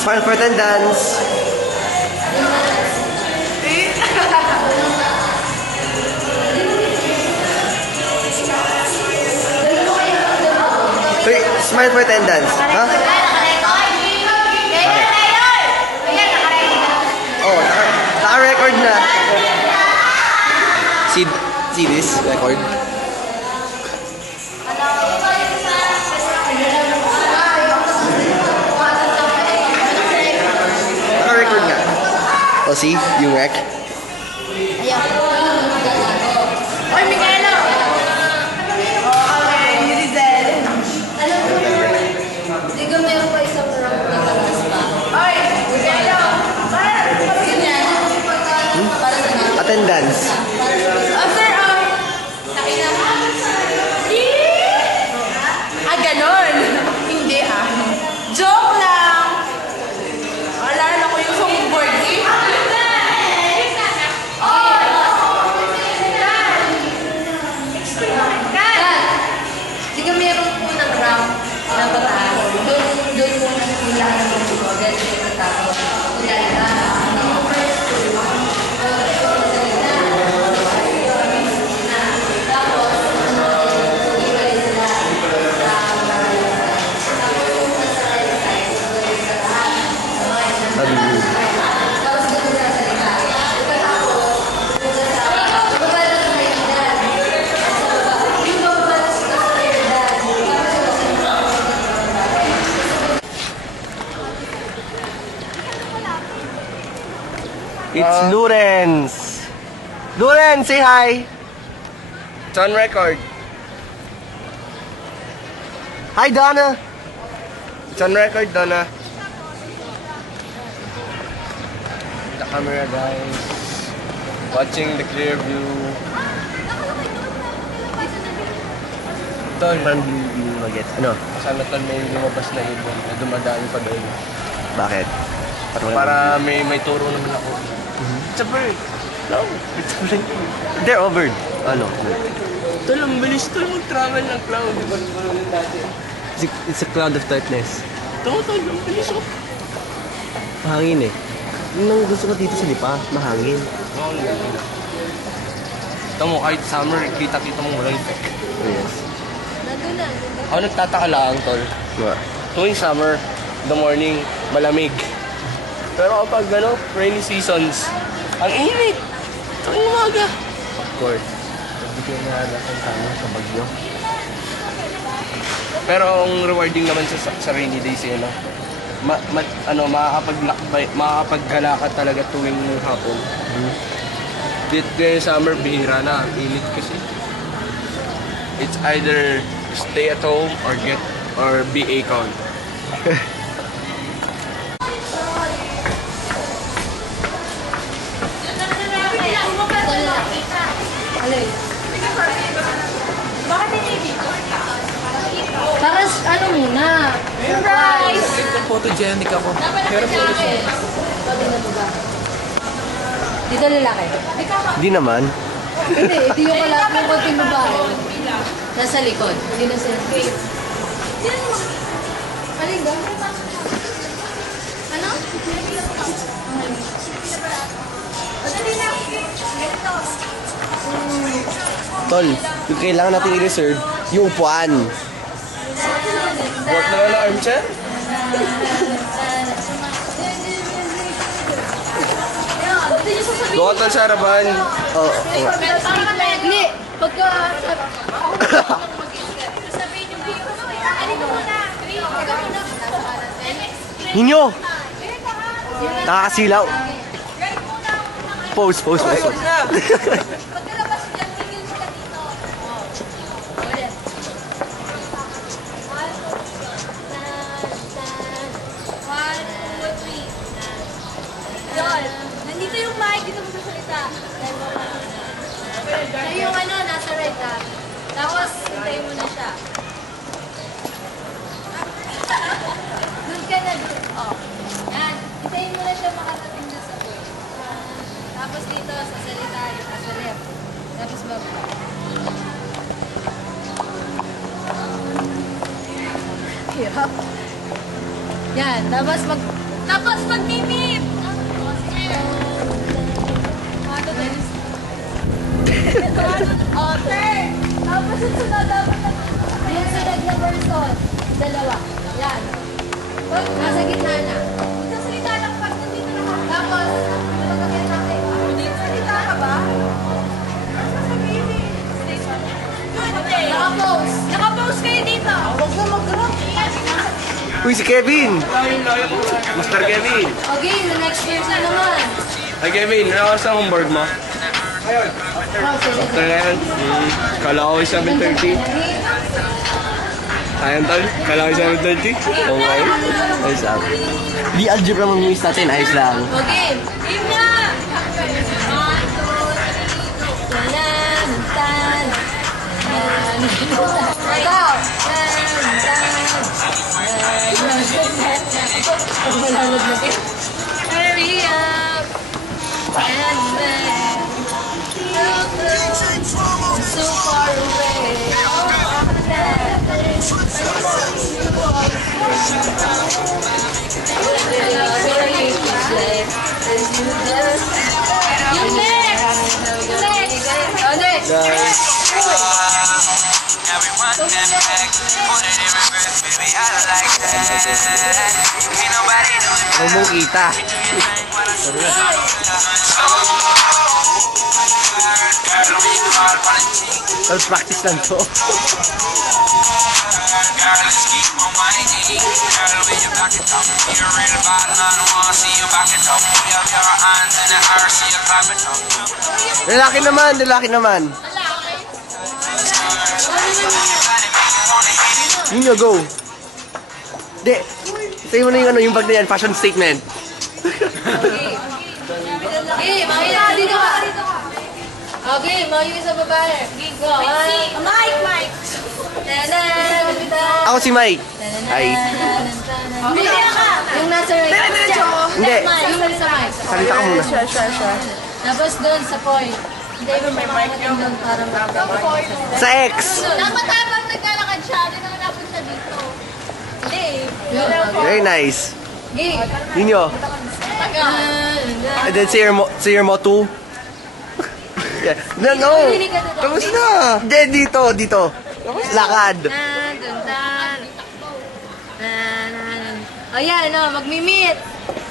Smile for attendance. Smile for attendance. Ha? Oh, naka-record na. See this record? Naka-record na. Oh, see? Yung rec. Oy, Miguelo! Okay, Rizal. Hindi ko meron pa isang round na balas pa. Oy, Miguelo! Attendance. Sir, nakina. Ganon. Hindi Joke lang. Alala ko yung homework Sige, meron po ng round na bataan. Doon po nila ang mga tapos. It's Lawrence. Lawrence, say hi. It's on record. Hi, Donna. It's on record, Donna. The camera, guys. Watching the clear view. Tol, Hindi mag-get. Ano? sana tol may lumabas na ibon na dumadaan pa doon. Bakit? Para may turo naman ako. It's a bird. No, it's a bird. They're over. Ano? Tol, ang bilis tol mag-travel ng cloud. Di ba dati? It's a cloud of darkness. Tol, ang bilis ko. Mahangin eh. Yun ang gusto ko dito sa Lipa. Mahangin. Oo, ito mo, kahit summer, kita-kita mo walang effect. Yes. Nandun na. Ako nagtataka lang, tol. Diba? Tuwing summer, the morning, malamig. Pero kapag rainy seasons, ang init. Tuwing umaga. Of course. Hindi ko nahalatan sa bagyo. Pero ang rewarding naman sa rainy days yun, makakapaghala ka talaga tuwing hapon. Dito yung summer, bihira na. Ang init kasi. It's either stay at home or be a con. Para ano muna? Surprise! Photogenic ako. Pero dito lalaki. Hindi naman. Hindi, ito yung kalaki yung konting babae. Nasa likod. Hindi na sila. Palinga. Ano? Tol, yung kailangan natin i-reserve, yung upuan. Work na lang na armchair? Doon tol sa harapan. Oo. Hindi. Pagka... Ninyo! Nakakasilaw. Pose. Nandito yung mic, dito mo sasalita. Siya yung nasa right Tapos, hintayin mo na siya. Doon ka na doon. Yan. Hintayin mo na siya makarating na sa doon. Tapos dito, sasalita yung nasa left. Tapos baba. Hirap. Yan. Tapos Tapos mag-mimit. Otter. Tapos yung sunod dapat na. Yung sunod na person. Dalawa. Yan. Pag nasa gitna na. Sa salita lang pag nandito na. Tapos, magkakit natin. Dito salita ka ba? Naka-pose. Naka-pose kayo dito. Huwag na mag-rock. Uy, si Kevin! Mr. Kevin. Okay, the next person naman. Ay, Kevin, ano sa homework mo? After na yan. Kala ko 7:30. Ayan, tol. Kala ko 7:30. Okay. Ayos lang. Di algebra mag-miss natin, ayos lang. Okay. Game na! 1, 2, 3, go. Tanan, tan. Ikaw. Hurry up. And then. So far away. You next! Next! Guys, Everyone that back, put it in reverse, baby, I like that. Ain't nobody doing it. huwag mong kita. Girl, don't make hard upon the cheek. Well, practice lang to. Girl, let's keep on my knee. Girl, when you back it up, you're real bad, and I don't wanna see you back it up. Put up your hands in the air, see you clap it up. Lalaki naman, lalaki naman. Ninyo, go. Di, sa'yo mo na yung, yung bag na yan, fashion statement. Okay, makita dito ka. Okay, mga yung isa babae. Go. Mike. Ako si Mike. Hi. Yung nasa right. Hindi. Yung nasa mic. Salita ka muna. Tapos doon sa point. Hindi mo makakating doon para mag-point. Sa X. Dapat habang naglalakad siya, hindi naman napunta dito. Hindi. Very nice. Okay. Ninyo. And then say your motto. Yeah. No. Tapos na. Hindi, dito. Lakad. O yan, magmi-meet.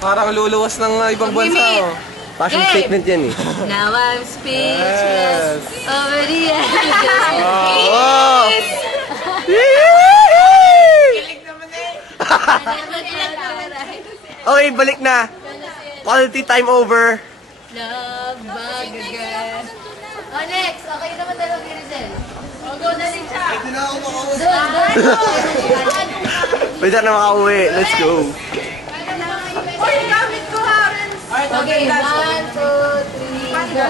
Parang luluwas ng ibang bansa, Mag-meet. oh. Fashion Okay. statement yan eh. Now I'm speechless over the edge. Oh! Okay, balik na. Quality time over. Love bug again. Oh, next. Okay naman talaga kay Rizel. Oh, go na din siya. Doon. Pwede na makauwi. Let's go. Uy, gamit ko ha. Okay, 1, 2, 3, go.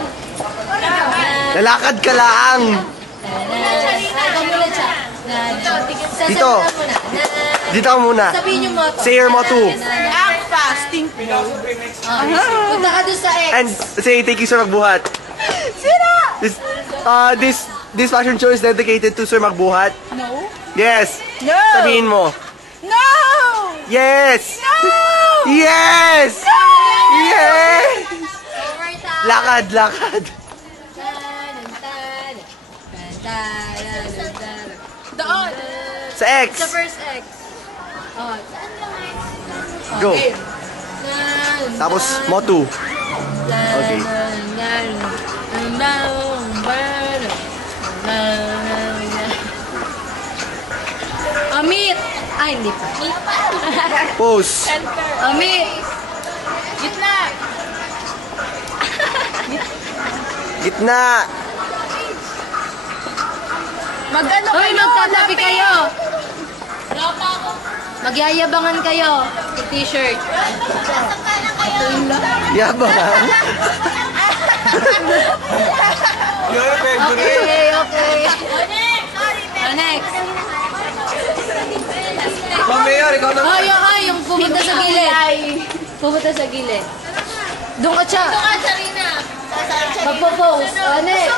Lalakad ka lang. Ikaw muna siya. Dito. Dito ka muna. Sabihin yung motto. Say your motto. Act fast, think slow. Punta ka doon sa X. And say thank you Sir Magbuhat. This fashion show is dedicated to Sir Magbuhat. No. Yes. No. Sabihin mo. No! Yes. No! Yes. Yes. Overtime. Lakad. Doon. Sa X. Sa first X. Oh, saan lang? Go. Okay. Tapos motto. Okay. Amit! Ay, hindi pa. Pose. Amit! Gitna! Gitna. Mag-ano kayo? Magtatabi kayo! Magyayabangan kayo. T-shirt. Yabang. Okay. Next. Mayor, ikaw na. Yung pumunta sa gilid. Pumunta sa gilid. Doon ka siya. Magpo-pose. Next.